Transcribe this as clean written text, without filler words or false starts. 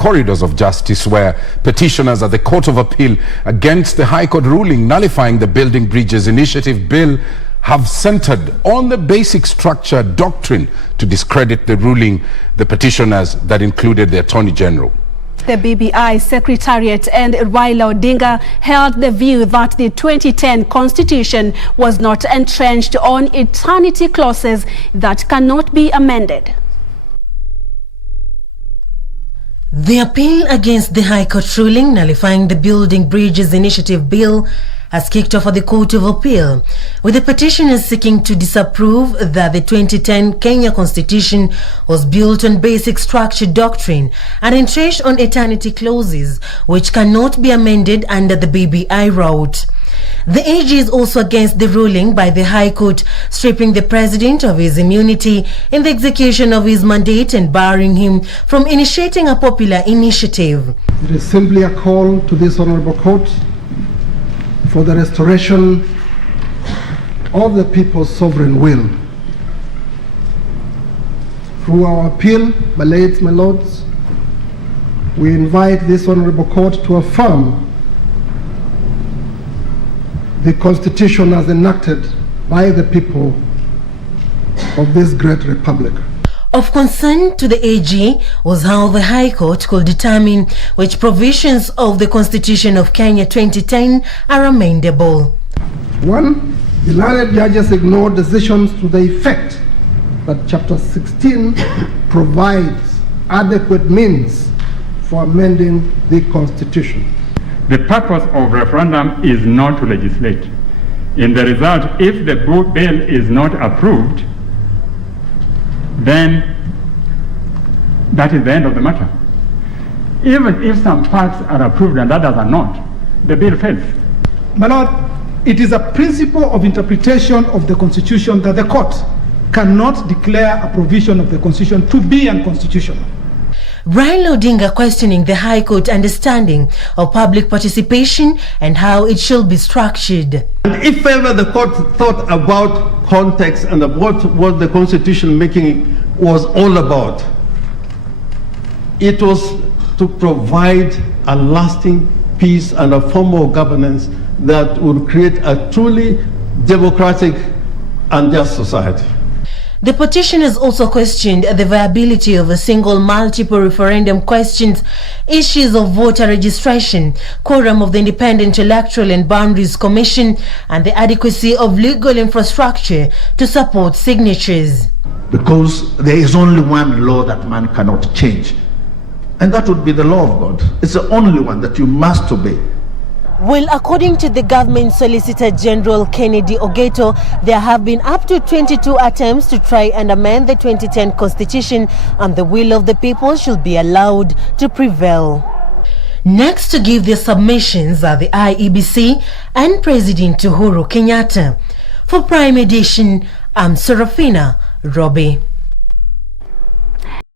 corridors of justice, where petitioners at the Court of Appeal against the High Court ruling nullifying the Building Bridges Initiative bill have centered on the basic structure doctrine to discredit the ruling, the petitioners that included the Attorney General. The BBI, Secretariat and Raila Odinga held the view that the 2010 Constitution was not entrenched on eternity clauses that cannot be amended. The appeal against the High Court ruling nullifying the Building Bridges Initiative bill has kicked off at the Court of Appeal, with the petitioners seeking to disapprove that the 2010 Kenya Constitution was built on basic structure doctrine and entrenched on eternity clauses which cannot be amended under the BBI route. The AG is also against the ruling by the High Court stripping the President of his immunity in the execution of his mandate and barring him from initiating a popular initiative. It is simply a call to this Honorable Court for the restoration of the people's sovereign will. Through our appeal, my lords, my lords, we invite this Honorable Court to affirm the Constitution as enacted by the people of this great republic. Of concern to the AG was how the High Court could determine which provisions of the Constitution of Kenya 2010 are amendable. 1. The learned judges ignored decisions to the effect that Chapter 16 provides adequate means for amending the Constitution. The purpose of referendum is not to legislate. In the result, if the bill is not approved, then that is the end of the matter. Even if some parts are approved and others are not, the bill fails. My Lord, it is a principle of interpretation of the Constitution that the court cannot declare a provision of the Constitution to be unconstitutional. Raila Odinga questioning the High Court understanding of public participation and how it should be structured. And if ever the court thought about context and about what the Constitution making was all about, it was to provide a lasting peace and a form of governance that would create a truly democratic and just society. The petitioners also questioned the viability of a single multiple referendum questions, issues of voter registration, quorum of the Independent Electoral and Boundaries Commission, and the adequacy of legal infrastructure to support signatures. Because there is only one law that man cannot change, and that would be the law of God. It's the only one that you must obey. Well, according to the government Solicitor General Kennedy Ogeto, there have been up to 22 attempts to try and amend the 2010 Constitution, and the will of the people should be allowed to prevail. Next to give their submissions are the IEBC and President Uhuru Kenyatta. For Prime Edition, I'm Serafina Robbie.